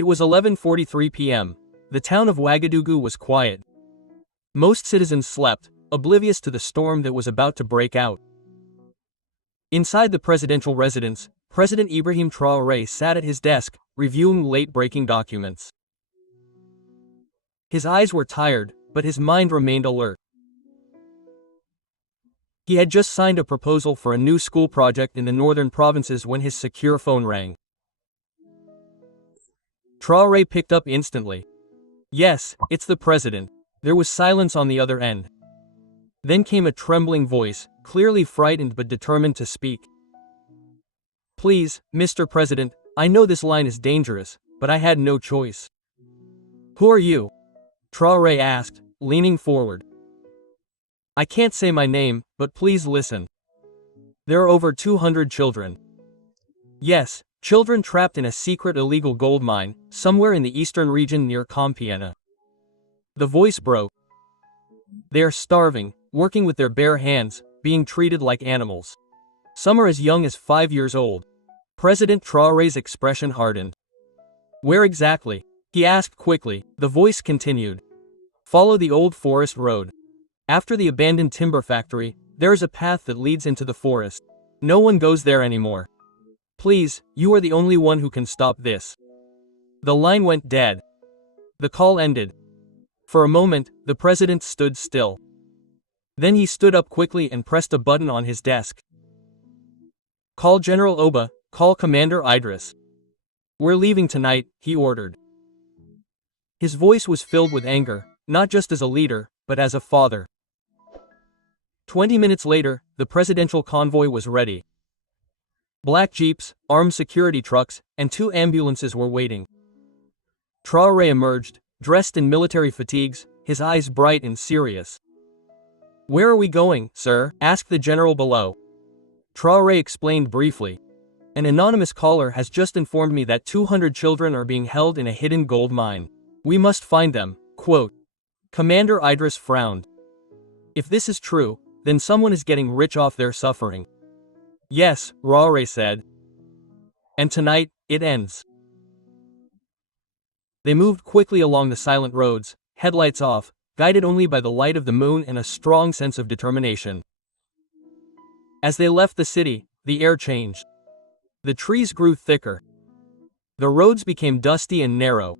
It was 11:43 p.m. The town of Ouagadougou was quiet. Most citizens slept, oblivious to the storm that was about to break out. Inside the presidential residence, President Ibrahim Traoré sat at his desk, reviewing late-breaking documents. His eyes were tired, but his mind remained alert. He had just signed a proposal for a new school project in the northern provinces when his secure phone rang. Traoré picked up instantly. "Yes, it's the president." There was silence on the other end. Then came a trembling voice, clearly frightened but determined to speak. "Please, Mr. President, I know this line is dangerous, but I had no choice." "Who are you?" Traoré asked, leaning forward. "I can't say my name, but please listen. There are over 200 children. Yes, children trapped in a secret illegal gold mine, somewhere in the eastern region near Compiègne." The voice broke. "They are starving, working with their bare hands, being treated like animals. Some are as young as 5 years old." President Traoré's expression hardened. "Where exactly?" he asked quickly. The voice continued. "Follow the old forest road. After the abandoned timber factory, there is a path that leads into the forest. No one goes there anymore. Please, you are the only one who can stop this." The line went dead. The call ended. For a moment, the president stood still. Then he stood up quickly and pressed a button on his desk. "Call General Oba, call Commander Idris. We're leaving tonight," he ordered. His voice was filled with anger, not just as a leader, but as a father. 20 minutes later, the presidential convoy was ready. Black jeeps, armed security trucks, and 2 ambulances were waiting. Traoré emerged, dressed in military fatigues, his eyes bright and serious. "Where are we going, sir?" asked the general below. Traoré explained briefly. "An anonymous caller has just informed me that 200 children are being held in a hidden gold mine. We must find them." Quote. Commander Idris frowned. "If this is true, then someone is getting rich off their suffering." "Yes," Traoré said. "And tonight, it ends." They moved quickly along the silent roads, headlights off, guided only by the light of the moon and a strong sense of determination. As they left the city, the air changed. The trees grew thicker. The roads became dusty and narrow.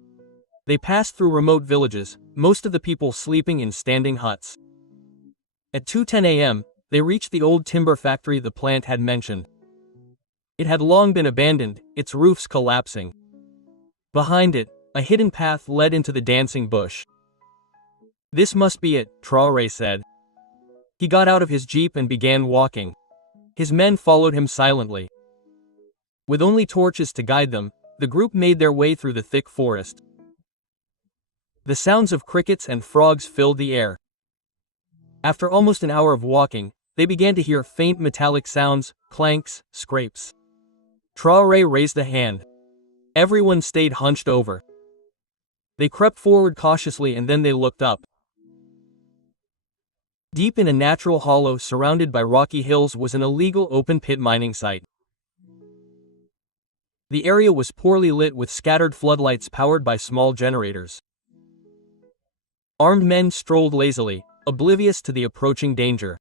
They passed through remote villages, most of the people sleeping in standing huts. At 2:10 a.m., they reached the old timber factory the plant had mentioned. It had long been abandoned, its roofs collapsing. Behind it, a hidden path led into the dancing bush. "This must be it," Traoré said. He got out of his jeep and began walking. His men followed him silently. With only torches to guide them, the group made their way through the thick forest. The sounds of crickets and frogs filled the air. After almost an hour of walking, they began to hear faint metallic sounds, clanks, scrapes. Traoré raised a hand. Everyone stayed hunched over. They crept forward cautiously and then they looked up. Deep in a natural hollow surrounded by rocky hills was an illegal open-pit mining site. The area was poorly lit with scattered floodlights powered by small generators. Armed men strolled lazily, oblivious to the approaching danger.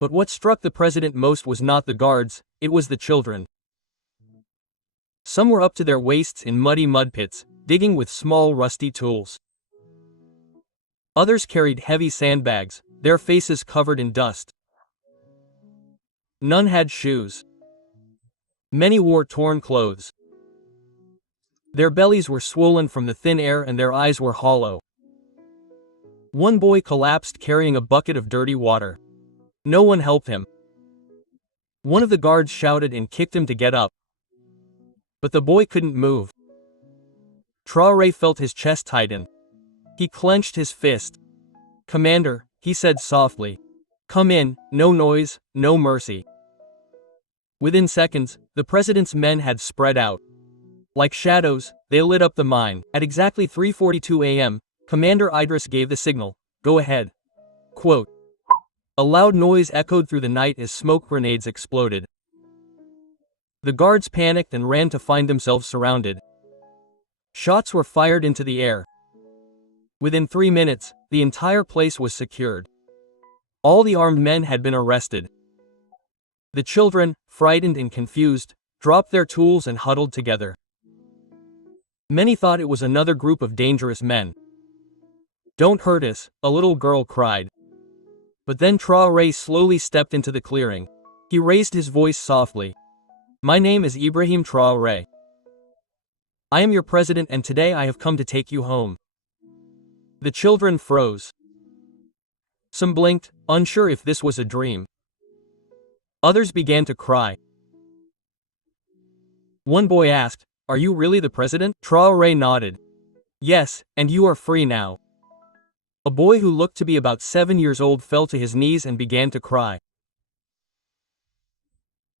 But what struck the president most was not the guards, it was the children. Some were up to their waists in muddy mud pits, digging with small rusty tools. Others carried heavy sandbags, their faces covered in dust. None had shoes. Many wore torn clothes. Their bellies were swollen from the thin air and their eyes were hollow. One boy collapsed carrying a bucket of dirty water. No one helped him. One of the guards shouted and kicked him to get up. But the boy couldn't move. Traoré felt his chest tighten. He clenched his fist. "Commander," he said softly. "Come in, no noise, no mercy." Within seconds, the president's men had spread out. Like shadows, they lit up the mine. At exactly 3:42 a.m., Commander Idris gave the signal, "Go ahead." Quote. A loud noise echoed through the night as smoke grenades exploded. The guards panicked and ran to find themselves surrounded. Shots were fired into the air. Within 3 minutes, the entire place was secured. All the armed men had been arrested. The children, frightened and confused, dropped their tools and huddled together. Many thought it was another group of dangerous men. "Don't hurt us," a little girl cried. But then Traoré slowly stepped into the clearing. He raised his voice softly. "My name is Ibrahim Traoré. I am your president, and today I have come to take you home." The children froze. Some blinked, unsure if this was a dream. Others began to cry. One boy asked, "Are you really the president?" Traoré nodded. "Yes, and you are free now." A boy who looked to be about 7 years old fell to his knees and began to cry.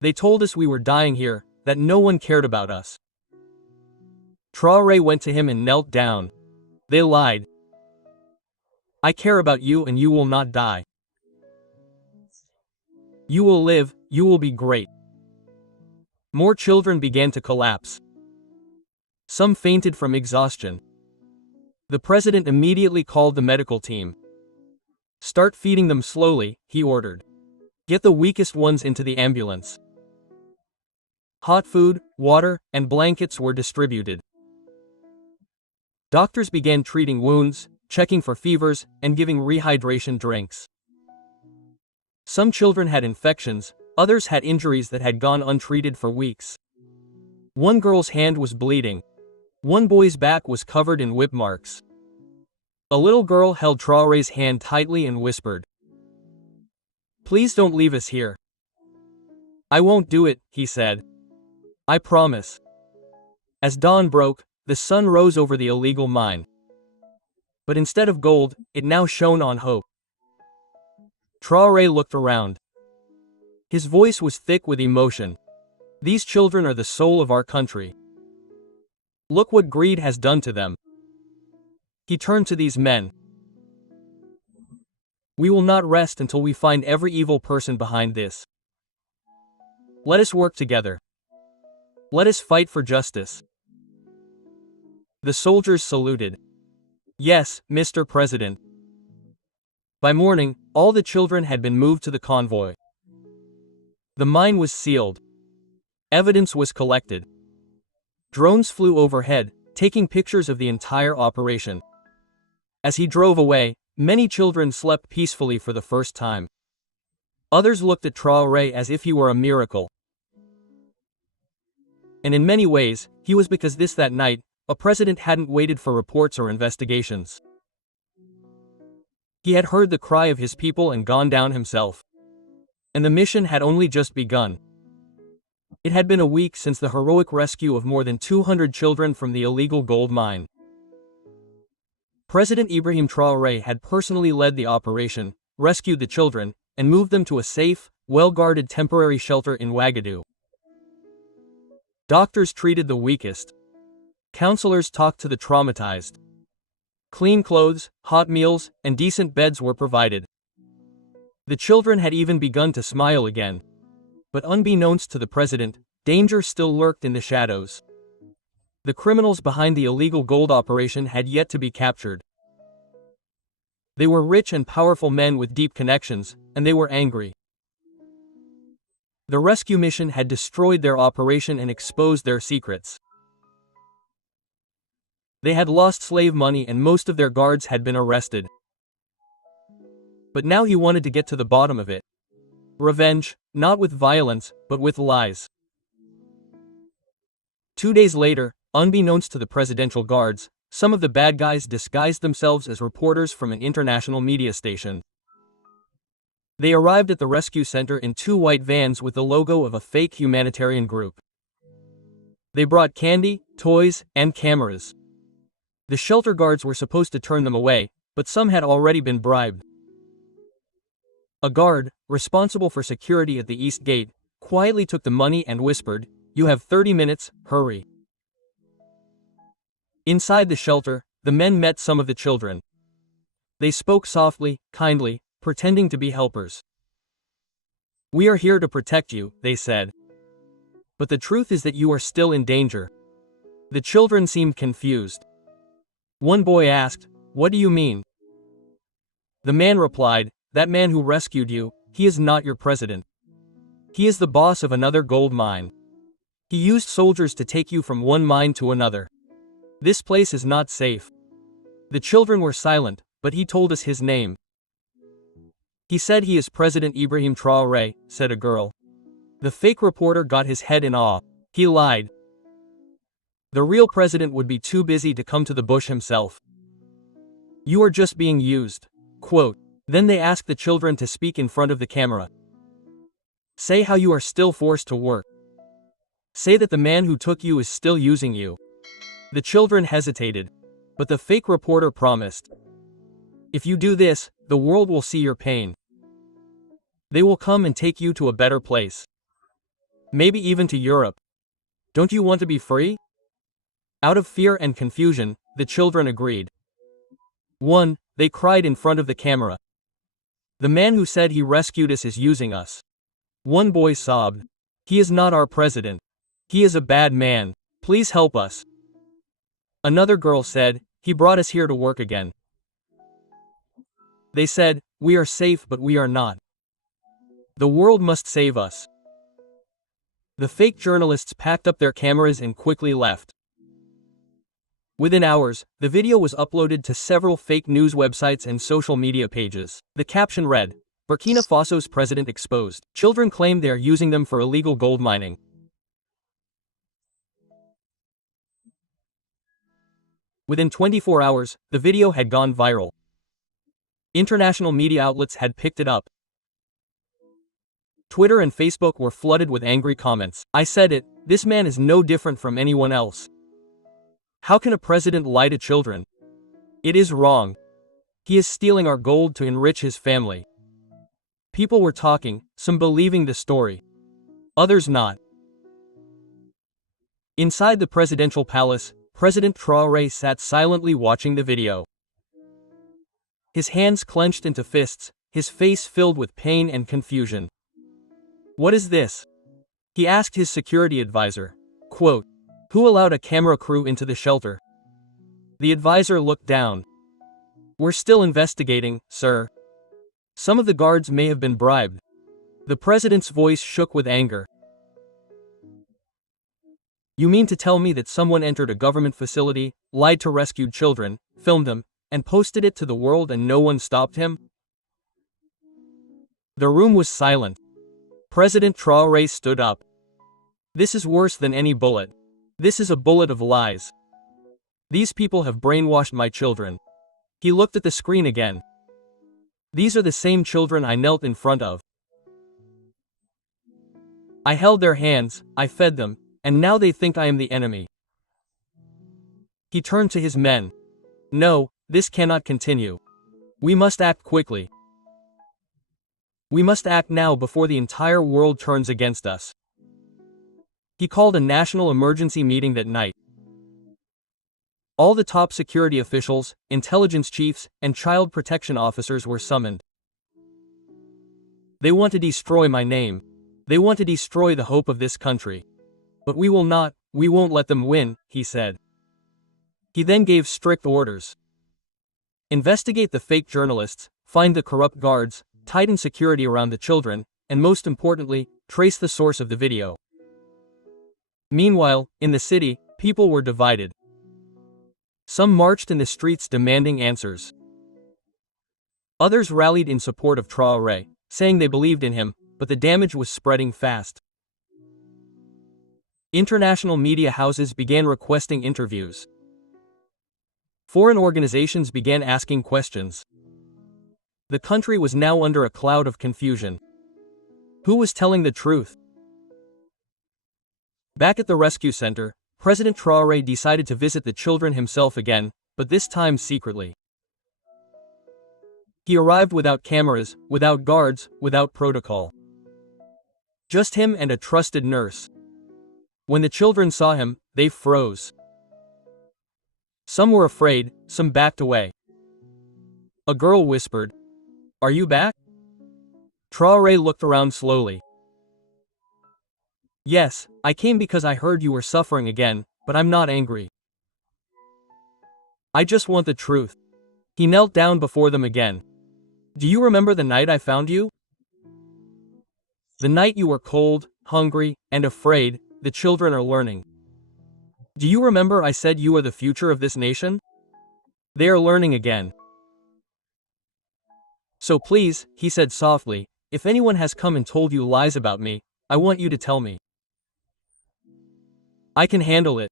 "They told us we were dying here, that no one cared about us." Traoré went to him and knelt down. "They lied. I care about you, and you will not die. You will live, you will be great." More children began to collapse. Some fainted from exhaustion. The president immediately called the medical team. "Start feeding them slowly," he ordered. "Get the weakest ones into the ambulance." Hot food, water, and blankets were distributed. Doctors began treating wounds, checking for fevers, and giving rehydration drinks. Some children had infections, others had injuries that had gone untreated for weeks. One girl's hand was bleeding. One boy's back was covered in whip marks. A little girl held Traoré's hand tightly and whispered, "Please don't leave us here." "I won't do it," he said. "I promise." As dawn broke, the sun rose over the illegal mine. But instead of gold, it now shone on hope. Traoré looked around. His voice was thick with emotion. "These children are the soul of our country. Look what greed has done to them." He turned to these men. "We will not rest until we find every evil person behind this. Let us work together. Let us fight for justice." The soldiers saluted. "Yes, Mr. President." By morning, all the children had been moved to the convoy. The mine was sealed. Evidence was collected. Drones flew overhead, taking pictures of the entire operation. As he drove away, many children slept peacefully for the first time. Others looked at Traoré as if he were a miracle. And in many ways, he was, because that night, a president hadn't waited for reports or investigations. He had heard the cry of his people and gone down himself. And the mission had only just begun. It had been a week since the heroic rescue of more than 200 children from the illegal gold mine. President Ibrahim Traoré had personally led the operation, rescued the children, and moved them to a safe, well-guarded temporary shelter in Ouagadougou. Doctors treated the weakest. Counselors talked to the traumatized. Clean clothes, hot meals, and decent beds were provided. The children had even begun to smile again. But unbeknownst to the president, danger still lurked in the shadows. The criminals behind the illegal gold operation had yet to be captured. They were rich and powerful men with deep connections, and they were angry. The rescue mission had destroyed their operation and exposed their secrets. They had lost slave money and most of their guards had been arrested. But now he wanted to get to the bottom of it. Revenge, not with violence, but with lies. 2 days later, unbeknownst to the presidential guards, some of the bad guys disguised themselves as reporters from an international media station. They arrived at the rescue center in 2 white vans with the logo of a fake humanitarian group. They brought candy, toys, and cameras. The shelter guards were supposed to turn them away, but some had already been bribed. A guard, responsible for security at the east gate, quietly took the money and whispered, "You have 30 minutes, hurry." Inside the shelter, the men met some of the children. They spoke softly, kindly, pretending to be helpers. "We are here to protect you," they said. "But the truth is that you are still in danger. The children seemed confused. One boy asked, "What do you mean?" The man replied, "That man who rescued you, he is not your president. He is the boss of another gold mine. He used soldiers to take you from one mine to another. This place is not safe." The children were silent, but he told us his name. "He said he is President Ibrahim Traoré," said a girl. The fake reporter got his head in awe. He lied. The real president would be too busy to come to the bush himself. "You are just being used." Quote. Then they asked the children to speak in front of the camera. Say how you are still forced to work. Say that the man who took you is still using you. The children hesitated. But the fake reporter promised. "If you do this, the world will see your pain. They will come and take you to a better place. Maybe even to Europe. Don't you want to be free?" Out of fear and confusion, the children agreed. 1. They cried in front of the camera. "The man who said he rescued us is using us." One boy sobbed. "He is not our president. He is a bad man. Please help us." Another girl said, "He brought us here to work again." They said, "We are safe but we are not. The world must save us." The fake journalists packed up their cameras and quickly left. Within hours, the video was uploaded to several fake news websites and social media pages. The caption read, "Burkina Faso's president exposed. Children claim they are using them for illegal gold mining." Within 24 hours, the video had gone viral. International media outlets had picked it up. Twitter and Facebook were flooded with angry comments. "I said it, this man is no different from anyone else. How can a president lie to children? It is wrong. He is stealing our gold to enrich his family." People were talking, some believing the story, others not. Inside the presidential palace, President Traoré sat silently watching the video. His hands clenched into fists, his face filled with pain and confusion. "What is this?" he asked his security advisor. Quote, "Who allowed a camera crew into the shelter?" The advisor looked down. "We're still investigating, sir. Some of the guards may have been bribed." The president's voice shook with anger. "You mean to tell me that someone entered a government facility, lied to rescued children, filmed them, and posted it to the world and no one stopped him?" The room was silent. President Traoré stood up. "This is worse than any bullet. This is a bullet of lies. These people have brainwashed my children." He looked at the screen again. "These are the same children I knelt in front of. I held their hands, I fed them, and now they think I am the enemy." He turned to his men. "No, this cannot continue. We must act quickly. We must act now before the entire world turns against us." He called a national emergency meeting that night. All the top security officials, intelligence chiefs, and child protection officers were summoned. "They want to destroy my name. They want to destroy the hope of this country. But we will not, we won't let them win," he said. He then gave strict orders. Investigate the fake journalists, find the corrupt guards, tighten security around the children, and most importantly, trace the source of the video. Meanwhile, in the city, people were divided. Some marched in the streets demanding answers. Others rallied in support of Traoré, saying they believed in him, but the damage was spreading fast. International media houses began requesting interviews. Foreign organizations began asking questions. The country was now under a cloud of confusion. Who was telling the truth? Back at the rescue center, President Traoré decided to visit the children himself again, but this time secretly. He arrived without cameras, without guards, without protocol. Just him and a trusted nurse. When the children saw him, they froze. Some were afraid, some backed away. A girl whispered, "Are you back?" Traoré looked around slowly. "Yes, I came because I heard you were suffering again, but I'm not angry. I just want the truth. He knelt down before them again. Do you remember the night I found you? The night you were cold, hungry, and afraid. The children are learning. Do you remember I said you are the future of this nation? They are learning again. So please, he said softly, if anyone has come and told you lies about me, I want you to tell me. I can handle it.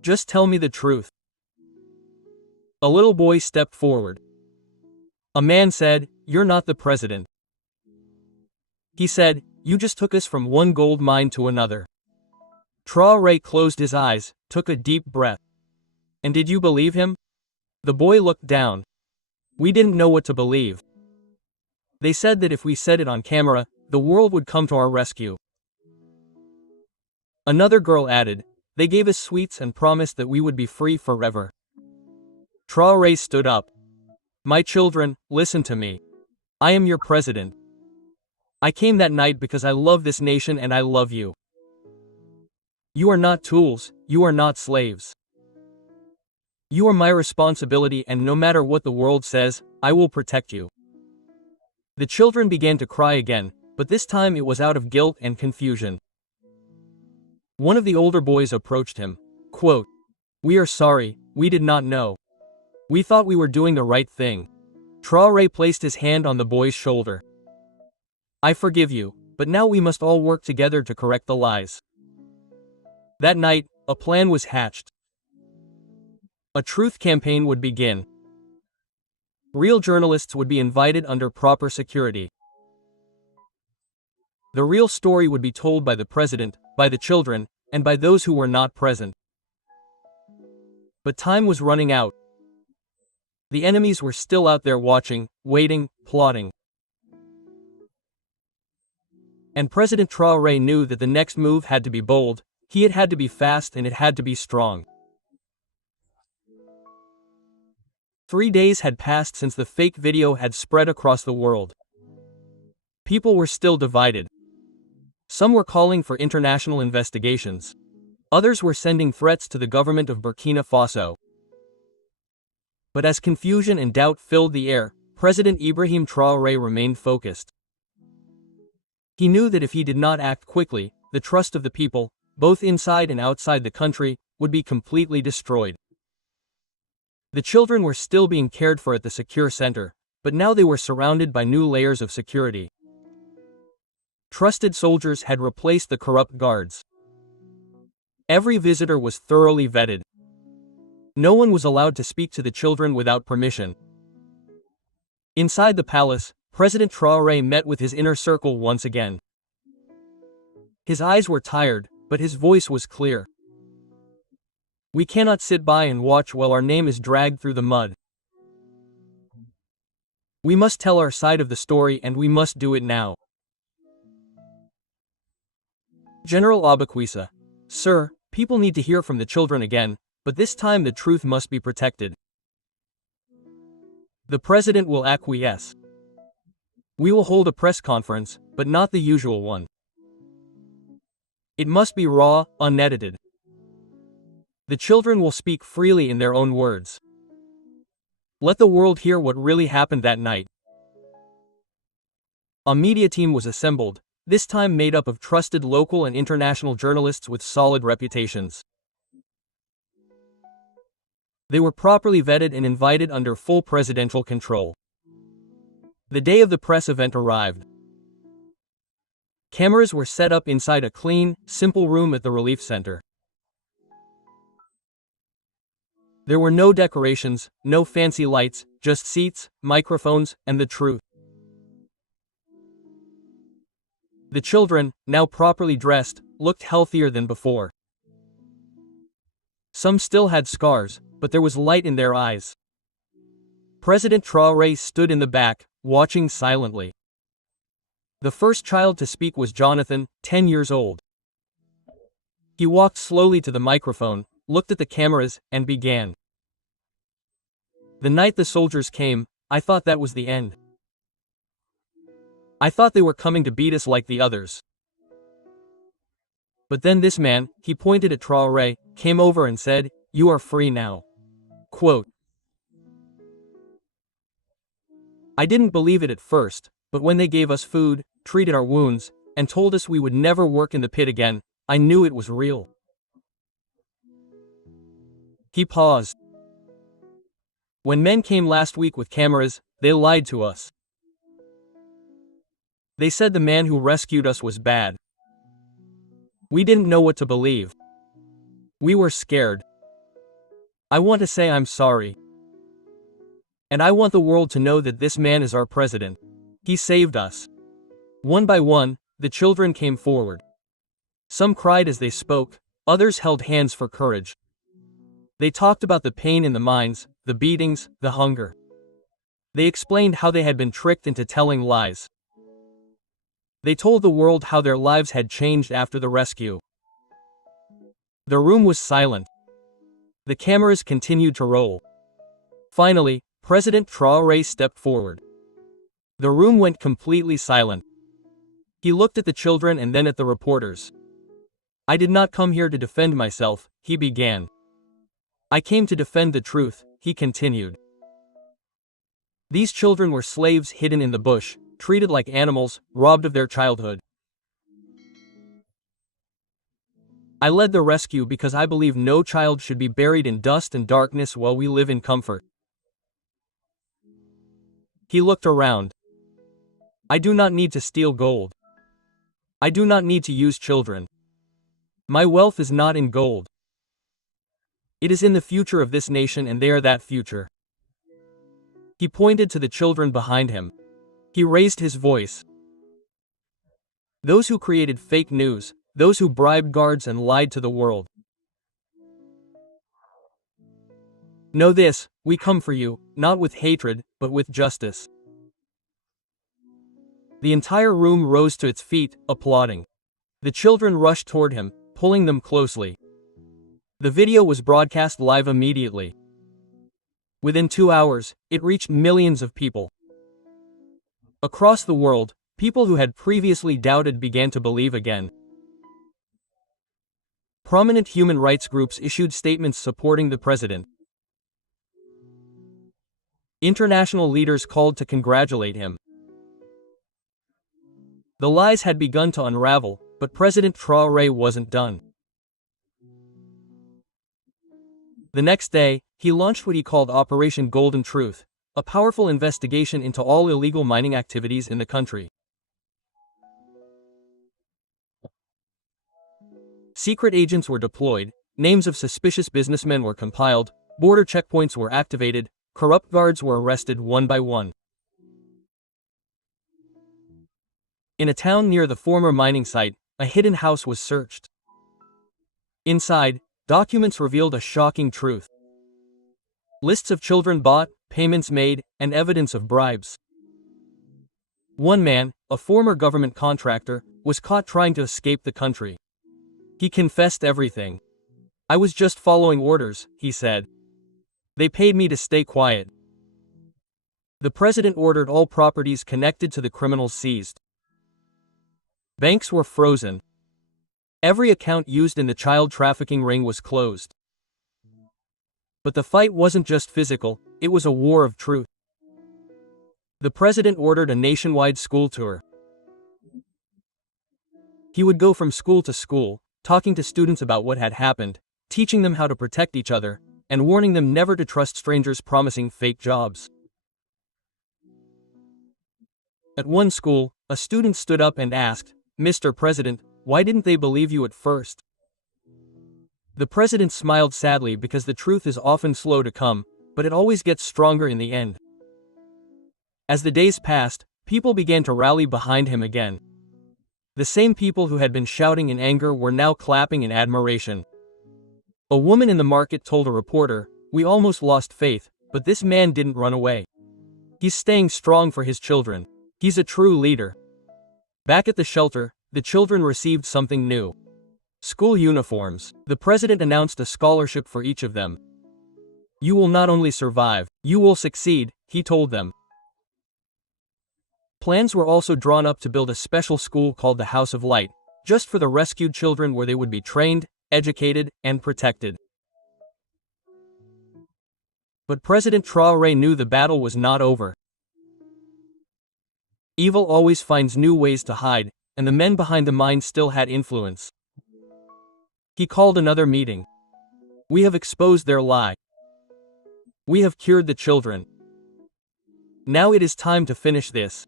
Just tell me the truth. A little boy stepped forward. A man said, "You're not the president." He said, "You just took us from one gold mine to another." Traoré closed his eyes, took a deep breath. And did you believe him? The boy looked down. We didn't know what to believe. They said that if we said it on camera, the world would come to our rescue. Another girl added, they gave us sweets and promised that we would be free forever. Traoré stood up. My children, listen to me. I am your president. I came that night because I love this nation and I love you. You are not tools, you are not slaves. You are my responsibility, and no matter what the world says, I will protect you. The children began to cry again, but this time it was out of guilt and confusion. One of the older boys approached him. Quote, "We are sorry, we did not know. We thought we were doing the right thing." Traoré placed his hand on the boy's shoulder. I forgive you, but now we must all work together to correct the lies. That night, a plan was hatched. A truth campaign would begin. Real journalists would be invited under proper security. The real story would be told by the president, by the children, and by those who were not present. But time was running out. The enemies were still out there watching, waiting, plotting. And President Traoré knew that the next move had to be bold, it had to be fast, and it had to be strong. 3 days had passed since the fake video had spread across the world. People were still divided. Some were calling for international investigations. Others were sending threats to the government of Burkina Faso. But as confusion and doubt filled the air, President Ibrahim Traoré remained focused. He knew that if he did not act quickly, the trust of the people, both inside and outside the country, would be completely destroyed. The children were still being cared for at the secure center, but now they were surrounded by new layers of security. Trusted soldiers had replaced the corrupt guards. Every visitor was thoroughly vetted. No one was allowed to speak to the children without permission. Inside the palace, President Traoré met with his inner circle once again. His eyes were tired, but his voice was clear. We cannot sit by and watch while our name is dragged through the mud. We must tell our side of the story, and we must do it now. General Abaquisa. Sir, people need to hear from the children again, but this time the truth must be protected. The president will acquiesce. We will hold a press conference, but not the usual one. It must be raw, unedited. The children will speak freely in their own words. Let the world hear what really happened that night. A media team was assembled, this time made up of trusted local and international journalists with solid reputations. They were properly vetted and invited under full presidential control. The day of the press event arrived. Cameras were set up inside a clean, simple room at the relief center. There were no decorations, no fancy lights, just seats, microphones, and the truth. The children, now properly dressed, looked healthier than before. Some still had scars, but there was light in their eyes. President Traoré stood in the back, watching silently. The first child to speak was Jonathan, 10 years old. He walked slowly to the microphone, looked at the cameras, and began. The night the soldiers came, I thought that was the end. I thought they were coming to beat us like the others. But then this man, he pointed at Traoré, came over and said, "You are free now." Quote, "I didn't believe it at first, but when they gave us food, treated our wounds, and told us we would never work in the pit again, I knew it was real." He paused. "When men came last week with cameras, they lied to us. They said the man who rescued us was bad. We didn't know what to believe. We were scared. I want to say I'm sorry. And I want the world to know that this man is our president. He saved us." One by one, the children came forward. Some cried as they spoke, others held hands for courage. They talked about the pain in the mines, the beatings, the hunger. They explained how they had been tricked into telling lies. They told the world how their lives had changed after the rescue. The room was silent. The cameras continued to roll. Finally, President Traoré stepped forward. The room went completely silent. He looked at the children and then at the reporters. "I did not come here to defend myself," he began. "I came to defend the truth," he continued. "These children were slaves hidden in the bush, treated like animals, robbed of their childhood. I led the rescue because I believe no child should be buried in dust and darkness while we live in comfort." He looked around. "I do not need to steal gold. I do not need to use children. My wealth is not in gold. It is in the future of this nation, and they are that future." He pointed to the children behind him. He raised his voice. "Those who created fake news, those who bribed guards and lied to the world. Know this, we come for you, not with hatred, but with justice." The entire room rose to its feet, applauding. The children rushed toward him, pulling them closely. The video was broadcast live immediately. Within 2 hours, it reached millions of people. Across the world, people who had previously doubted began to believe again. Prominent human rights groups issued statements supporting the president. International leaders called to congratulate him. The lies had begun to unravel, but President Traoré wasn't done. The next day, he launched what he called Operation Golden Truth, a powerful investigation into all illegal mining activities in the country. Secret agents were deployed, names of suspicious businessmen were compiled, border checkpoints were activated, corrupt guards were arrested one by one. In a town near the former mining site, a hidden house was searched. Inside, documents revealed a shocking truth. Lists of children bought, payments made, and evidence of bribes. One man, a former government contractor, was caught trying to escape the country. He confessed everything. "I was just following orders," he said. "They paid me to stay quiet." The president ordered all properties connected to the criminals seized. Banks were frozen. Every account used in the child trafficking ring was closed. But the fight wasn't just physical, it was a war of truth. The president ordered a nationwide school tour. He would go from school to school, talking to students about what had happened, teaching them how to protect each other, and warning them never to trust strangers promising fake jobs. At one school, a student stood up and asked, "Mr. President, why didn't they believe you at first?" The president smiled sadly because the truth is often slow to come, but it always gets stronger in the end. As the days passed, people began to rally behind him again. The same people who had been shouting in anger were now clapping in admiration. A woman in the market told a reporter, "We almost lost faith, but this man didn't run away. He's staying strong for his children. He's a true leader." Back at the shelter, the children received something new. School uniforms. The president announced a scholarship for each of them. "You will not only survive, you will succeed," he told them. Plans were also drawn up to build a special school called the House of Light, just for the rescued children where they would be trained, educated, and protected. But President Traoré knew the battle was not over. Evil always finds new ways to hide, and the men behind the mine still had influence. He called another meeting. We have exposed their lie. We have cured the children. Now it is time to finish this.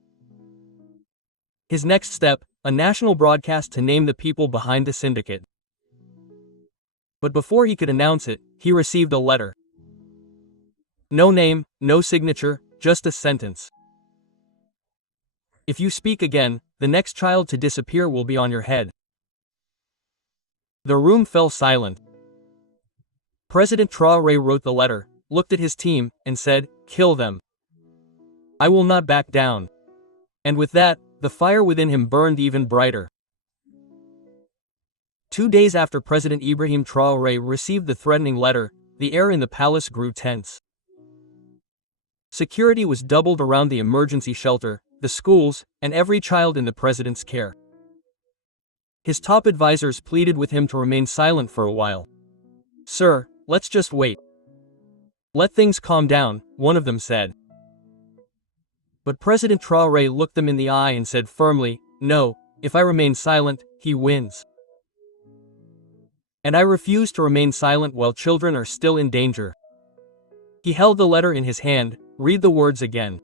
His next step, a national broadcast to name the people behind the syndicate. But before he could announce it, he received a letter. No name, no signature, just a sentence. If you speak again, the next child to disappear will be on your head. The room fell silent. President Traoré wrote the letter, looked at his team, and said, "Kill them. I will not back down." And with that, the fire within him burned even brighter. 2 days after President Ibrahim Traoré received the threatening letter, the air in the palace grew tense. Security was doubled around the emergency shelter, the schools, and every child in the president's care. His top advisors pleaded with him to remain silent for a while. "Sir, let's just wait. Let things calm down," one of them said. But President Traoré looked them in the eye and said firmly, "No, if I remain silent, he wins. And I refuse to remain silent while children are still in danger." He held the letter in his hand. Read the words again.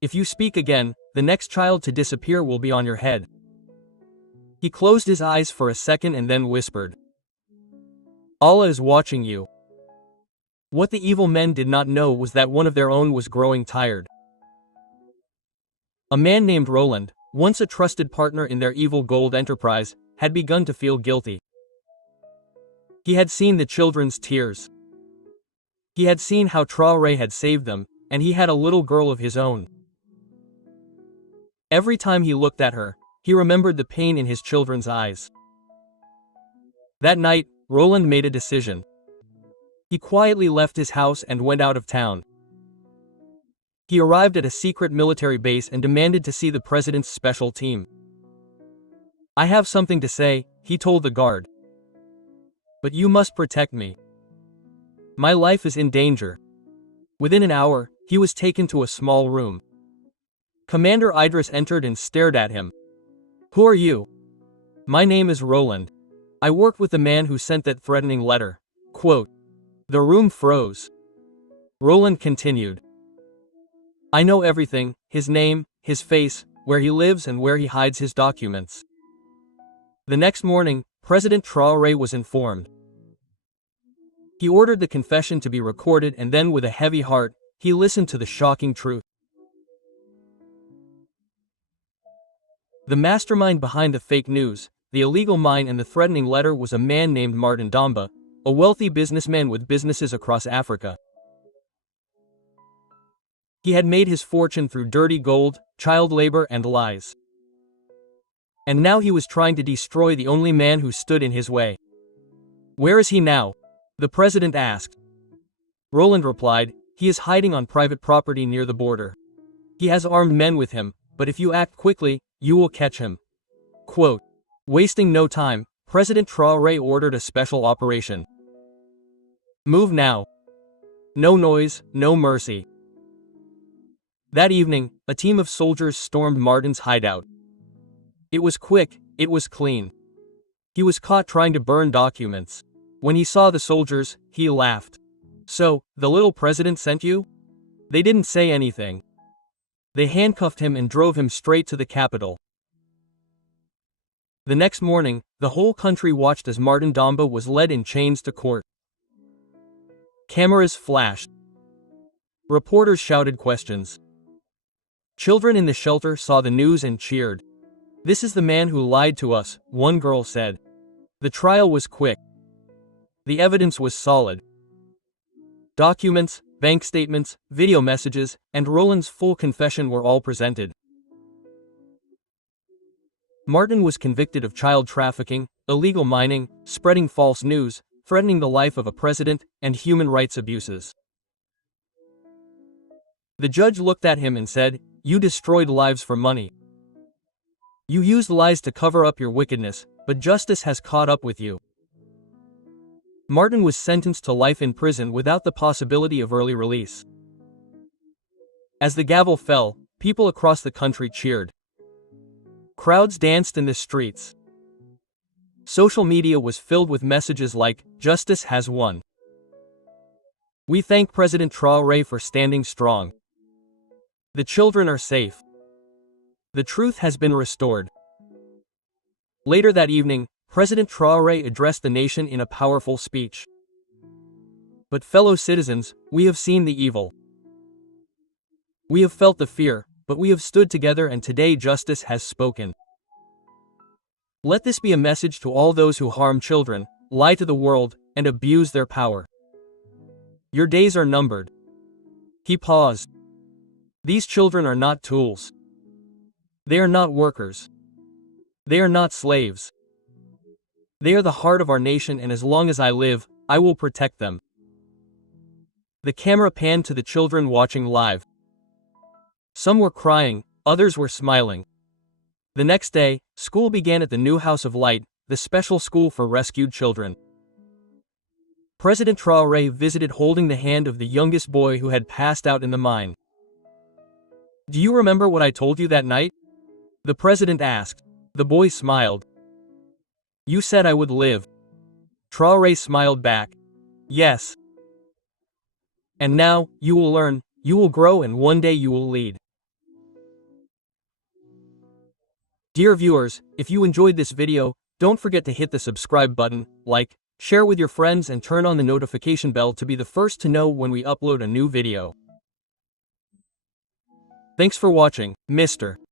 If you speak again, the next child to disappear will be on your head. He closed his eyes for a second and then whispered, "Allah is watching you." What the evil men did not know was that one of their own was growing tired. A man named Roland, once a trusted partner in their evil gold enterprise, had begun to feel guilty. He had seen the children's tears. He had seen how Traoré had saved them, and he had a little girl of his own. Every time he looked at her, he remembered the pain in his children's eyes. That night, Roland made a decision. He quietly left his house and went out of town. He arrived at a secret military base and demanded to see the president's special team. "I have something to say," he told the guard. "But you must protect me. My life is in danger." Within an hour, he was taken to a small room. Commander Idris entered and stared at him. "Who are you?" "My name is Roland. I work with the man who sent that threatening letter." Quote. The room froze. Roland continued. "I know everything, his name, his face, where he lives and where he hides his documents." The next morning, President Traoré was informed. He ordered the confession to be recorded and then with a heavy heart, he listened to the shocking truth. The mastermind behind the fake news, the illegal mine and the threatening letter was a man named Martin Damba, a wealthy businessman with businesses across Africa. He had made his fortune through dirty gold, child labor and lies. And now he was trying to destroy the only man who stood in his way. "Where is he now?" the president asked. Roland replied, "He is hiding on private property near the border. He has armed men with him, but if you act quickly, you will catch him." Quote. Wasting no time, President Traoré ordered a special operation. "Move now. No noise, no mercy." That evening, a team of soldiers stormed Martin's hideout. It was quick, it was clean. He was caught trying to burn documents. When he saw the soldiers, he laughed. "So, the little president sent you?" They didn't say anything. They handcuffed him and drove him straight to the capital. The next morning, the whole country watched as Martin Damba was led in chains to court. Cameras flashed. Reporters shouted questions. Children in the shelter saw the news and cheered. "This is the man who lied to us," one girl said. The trial was quick. The evidence was solid. Documents, bank statements, video messages, and Roland's full confession were all presented. Martin was convicted of child trafficking, illegal mining, spreading false news, threatening the life of a president, and human rights abuses. The judge looked at him and said, "You destroyed lives for money. You used lies to cover up your wickedness, but justice has caught up with you. Martin was sentenced to life in prison without the possibility of early release. As the gavel fell, people across the country cheered. Crowds danced in the streets. Social media was filled with messages like, "Justice has won." We thank President Traoré for standing strong. The children are safe. The truth has been restored. Later that evening, President Traoré addressed the nation in a powerful speech. But fellow citizens, we have seen the evil. We have felt the fear, but we have stood together, and today justice has spoken. Let this be a message to all those who harm children, lie to the world, and abuse their power. Your days are numbered. He paused. These children are not tools. They are not workers. They are not slaves. They are the heart of our nation, and as long as I live, I will protect them. The camera panned to the children watching live. Some were crying, others were smiling. The next day, school began at the new House of Light, the special school for rescued children. President Traoré visited holding the hand of the youngest boy who had passed out in the mine. "Do you remember what I told you that night?" the president asked. The boy smiled. "You said I would live." Traoré smiled back. "Yes. And now, you will learn, you will grow, and one day you will lead." Dear viewers, if you enjoyed this video, don't forget to hit the subscribe button, like, share with your friends, and turn on the notification bell to be the first to know when we upload a new video. Thanks for watching, Mr.